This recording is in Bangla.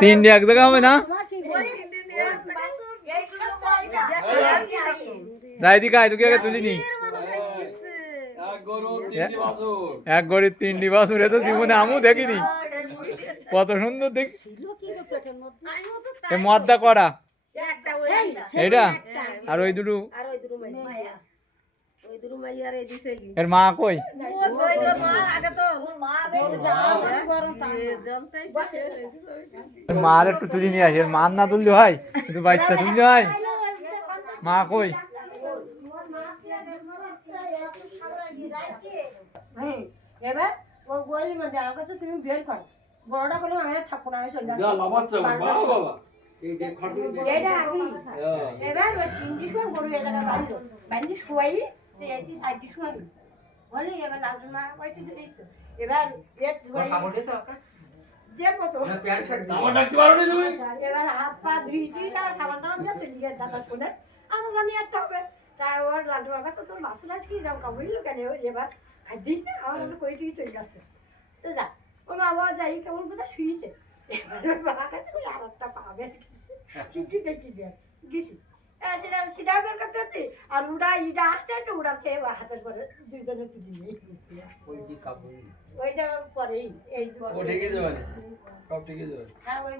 তিনটে এক জায়গা হবে না? যাই দিকে আয় তোকে আগে তুলিনি এক গরু তিনটি বাসুর এ তো জীবনে আমু দেখিনি। কত সুন্দর দেখ মদ্দা করা এইটা? আর ওই দুটো এর মা কই? মার একটু তুলি নিয়ে আসি মার না তুললে হয়। কিন্তু বাচ্চা তুললে হয়। মা কই? এবার ও গোয়ালি মানে আমার কাছে তুমি বের করো। বড়টা করলে আমি থাকব না আমি চলে আসব বাবা বাবা এটা আগে হ্যাঁ। এবার বাঁধি শুয়াই এটি শুয়াই বলে এবার লালন মা ওইটি ধরিস তো? এবার দেখো তো এবার হাত পা ধুইছি আর খাবার দাবার দিয়ে চলে গিয়ে দাদা শুনে আমি জানি একটা হবে। তাই ওর লাড্ডু বাবা তো তোর বাসুন আজকে এরকম কামড়িল কেন ও এবার খাদ্যিস না আমার মতো কই চলে যাচ্ছে। তো যা ও মা বাবা যাই কেমন কোথায়? শুয়েছে। এবার ওর বাবা কাছে আর একটা পাবে চিঠি টেকি দিয়ে। গেছি। এবার সেটা হচ্ছে আর ওরা ইটা আসতে একটু উড়াচ্ছে এবার হাতের করে দুজনে তুলি নিয়ে ওইটা পরেই এই সব ঠেকে যাবে হ্যাঁ ওই